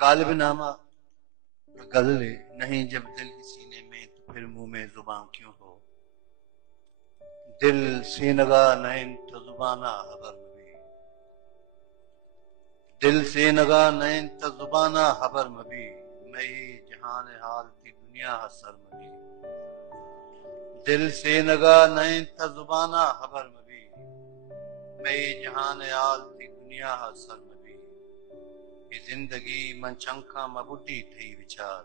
गालिब नामा गले नहीं जब दिल ही सीने में तो फिर मुंह में जुबान क्यों हो। दिल सीनगा नैन तो जुबाना हबर मबी। दिल सीनगा नैन तो जुबाना हबर मबी। मैं ही जहान हाल थी दुनिया हसर मबी। दिल सीनगा नैन तो जुबाना हबर मबी। मैं ही जहान हाल थी दुनिया हसर मबी। ये जिंदगी मन चंका मबुड्डी थई विचार।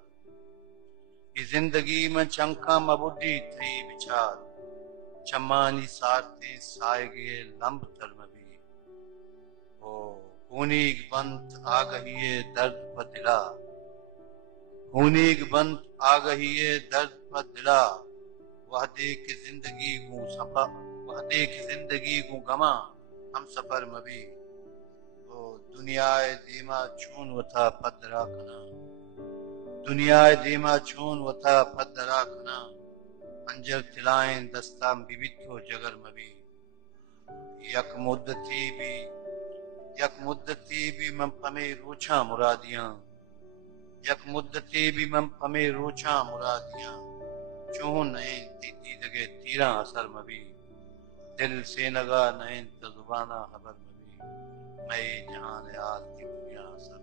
ये जिंदगी में चंका मबुड्डी थई विचार। चम्मानी सारते सायगे लंब तरमबी। ओ हूनीक बंत आ गई है दर्द पर दिला। हूनीक बंत आ गई है दर्द पर दिला। वह देख जिंदगी को सफर। वह देख जिंदगी को गमा हम सफर मबी। ओ दुनियाए दीमा चून वथा पदरा कना। दुनियाए दीमा चून वथा पदरा कना। अंजर तिलाएं दस्ताम बिबिथो जगर मबी। यक मुद्दती भी यक मुद्दती भी मम पमे रोछा मुरादियां। यक मुद्दती भी मम पमे रोछा मुरादियां। चून नए तीती जगह तीरा असर मबी। दिल से नगा नैन तो जुबाना खबर मबी। मैं जहान याद की दुनिया असर